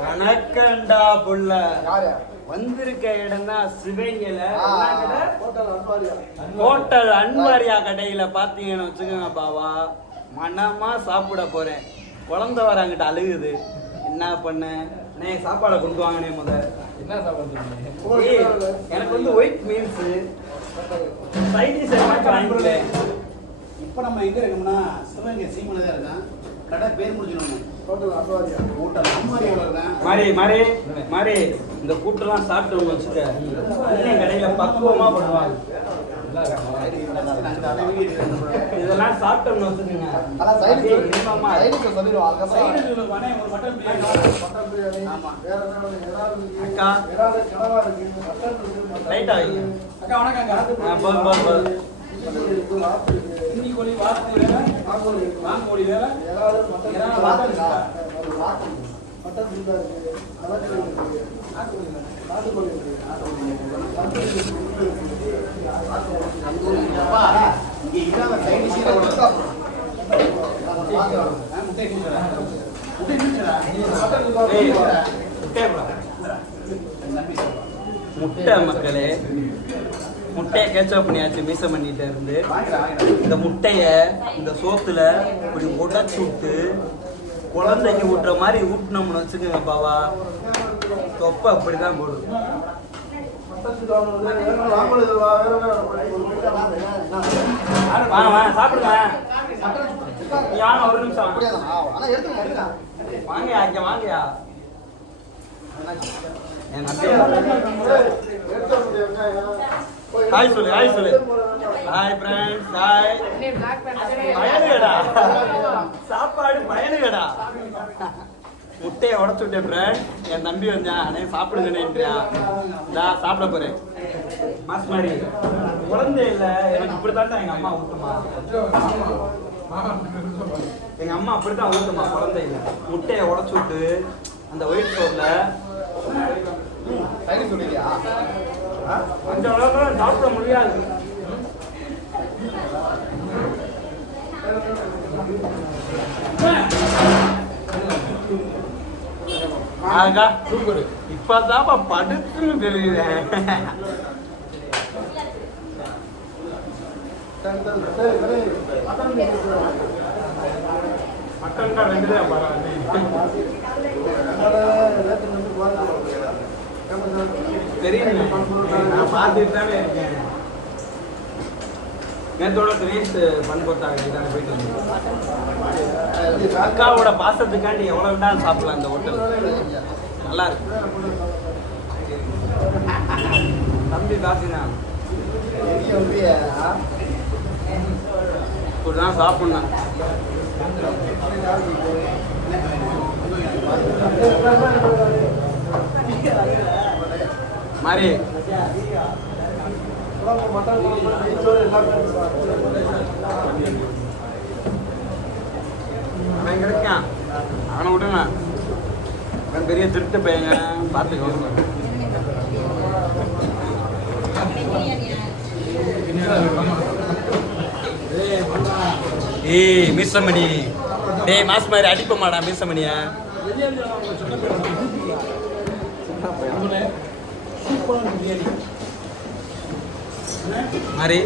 வணக்கண்டா புள்ள. வந்திருக்க இடம் தான் சிவங்கல ஹோட்டல் அன்வாரியா கடையில பாத்தீங்கன்னு வச்சுக்கோங்க பாவா, மனமா சாப்பிட போறேன். குழந்தை வராங்கிட்ட அழுகுது, என்ன பண்ண சாப்பாடை கொண்டு வாங்கினே முதல். என்ன சாப்பாடு? எனக்கு வந்து ஒயிட் மீல்ஸ் சைடிஷ் வாங்கிக்கிறேன். இப்போ நம்ம எங்க இருக்கோம்னா சிவகங்கை சீமனை தான் இருக்கேன். கடை பேர் முடிச்சிடணும். ஹோட்டல் அன்வாரியாவில் இருக்கேன். மாதிரி இந்த கூட்டெல்லாம் சாப்பிட்டு வச்சுக்க அண்ணன் கடையில பக்குவமா பண்ணுவாங்க. இதெல்லாம் சாப்பிட்டோம்னு வச்சுக்கோங்க. அக்கா ரைட்டா அக்கா வணக்கங்க. கோழி வாத்து வேற, வாங்கோழி வேற, முட்டை மக்களே, முட்டையை கேட்சப் பண்ணியாச்சு மீச பண்ணிட்டு இருந்து. இந்த முட்டைய இந்த சோத்துல இப்படி உடைச்சு விட்டு குழந்தைக்கு ஊட்டுற மாதிரி ஊட்டினோம்னு வச்சுக்கோங்க பாவா, தொப்பை அப்படிதான் போடும். சாப்பிடுங்க, ஒரு நிமிஷம் வாங்கயா, இங்க வாங்கயா. ஹாய் சொல்லு, ஹாய் சொல்லு. Hi friends, hi. பயனுகடா சாப்பாடு, பயனுகடா. முட்டையை உடச்சு விட்டேன் ஃப்ரெண்ட். என் தம்பி வந்தான், அண்ணே சாப்பிடுங்கண்ணேன்றியா. நான் சாப்பிட போறேன். மாஸ் மாதிரி குழந்தை இல்லை, எனக்கு இப்படித்தான் எங்க அம்மா ஊட்டுமா. எங்க அம்மா அப்படித்தான் ஊட்டுமா குழந்தை இல்லை. முட்டையை உடச்சு விட்டு அந்த ஒயிட் சோர்ல அந்த அளவுக்கு சாப்பிட முடியாது. இப்பதாப்பா படுத்துன்னு தெரியுது. மட்டன் தான் ரெண்டுதான் தெரியும், நான் பார்த்துட்டு தானே இருக்கேன். நேத்தோட கிரேஸ் பண்ண போட்டாங்க, போயிட்டு அக்காவோட பாசத்துக்காண்டி எவ்வளவு வேண்டாம் சாப்பிடலாம். இந்த ஹோட்டல் நல்லா இருக்கு. தம்பி காசினா இப்படிதான் சாப்பிடணும். மாதிரி அவன் கிடைக்கான், அவனை விடுங்க. அவன் பெரிய திருட்டு பையங்க, பார்த்துக்கோங்க. ஏய் மீசமணி, டேய் மாஸ் மாதிரி அடிப்ப மாடா மீசமணியா. மாதிரி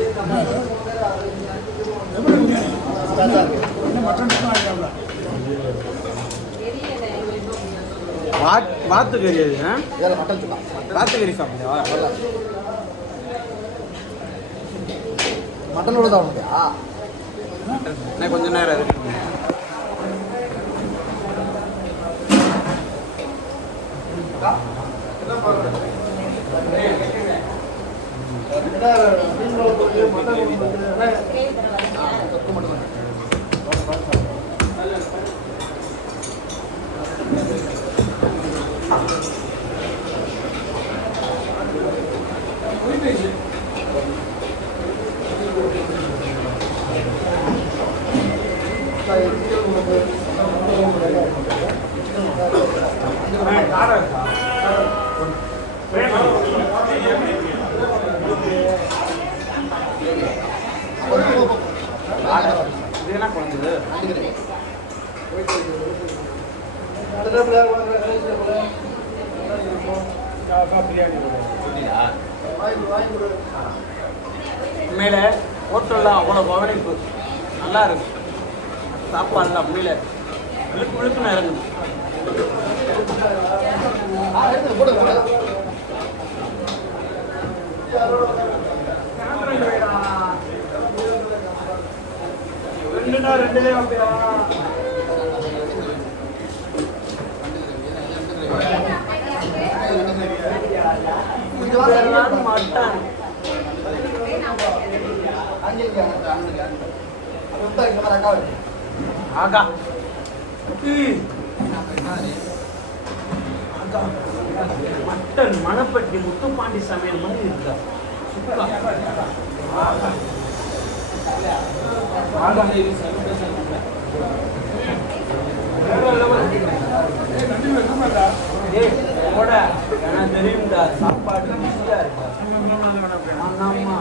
வாத்து கறி, அது வாத்து கறி சாப்பிடுவா. மட்டனோட தான் கொஞ்ச நேரம் இருக்கு. இது என்ன குழந்தை? பிரியாணி உண்மையில ஹோட்டல்ல அவ்வளோ கவனிப்பு நல்லா இருக்கு. சாப்பாடுலாம் உண்மையில விழுப்பு விழுப்புன்னு இறங்குது. ரெண்டுலே அப்படியா மாட்டான். ஆகா மட்டன் மணப்பட்டி முத்துப்பாண்டி சமையல் மாதிரி இருக்கா. தெரியும்டா சாப்பாடு ருசியா இருக்கா. ஆமா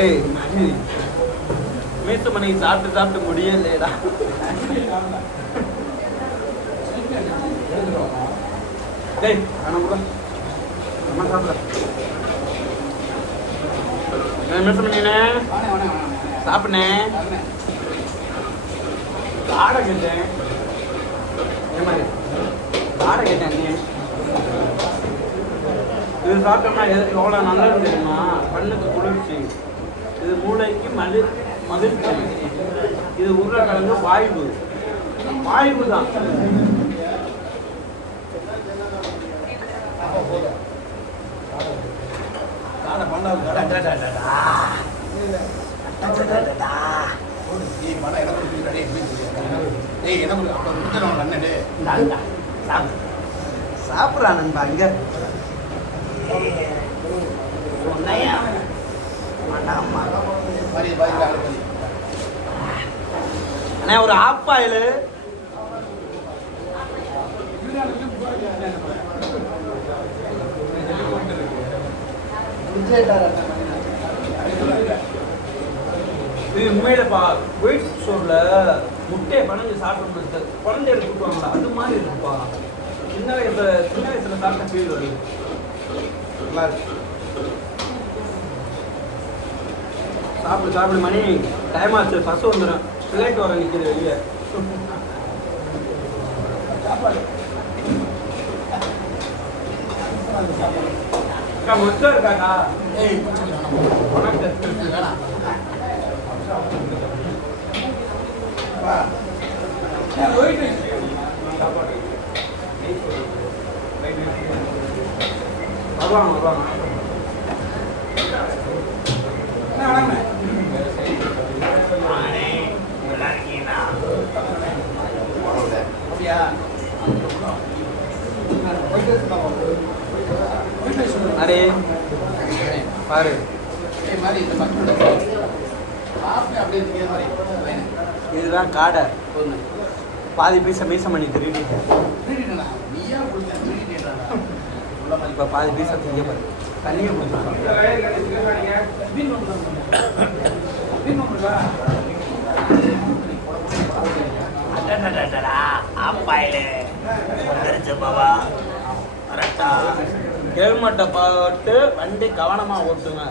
ஏய் மீத்து மணிக்கு சாப்பிட்டு சாப்பிட்டு முடியலையடா. டேய் நம்ம சாப்பிட மீத்து மணினே சாப்பிட்னேன். காடை கேட்டேன். ஏமாரி காடை கேட்டேன். நீ இது சாப்பிட்டோம்னா எவ்வளோ நல்லது தெரியுமா? கண்ணுக்கு குளிர்ச்சி, இது மூளைக்கு மகிழ்ச்சி, இது உருளைக்கிழங்கு வாய்வு தான். சாப்பிட்றா நண்பா. அங்க அண்ணா ஒரு ஆப் ஆயில் இது உண்மையிலப்பா. ஒயிட் சோர்ல முட்டையை பணஞ்சு சாப்பிட்டு குழந்தைகளை கூட்டுவாங்களா அது மாதிரி இருக்குப்பா. சின்ன வயசுல சாப்பிட்ட ஃபீல் வருது. நல்லா இருக்கு. சாப்பிடு மணி டைம் ஆச்சு. பஸ் வந்துடும். பிள்ளைட்டு வர நிற்கிது வெளியே. அக்கா மொத்தம் இருக்காக்கா. வருவாங்க. அரே பாரு இதுதான் காடை. பாதி பீஸை மீசம் பண்ணி திருடிட்டேன். இப்போ பாதி பீஸை திங்க பாரு. தண்ணியை கொடுத்தாங்க. ஹெல்மெட்டை போட்டு வண்டி கவனமாக ஓட்டுங்க.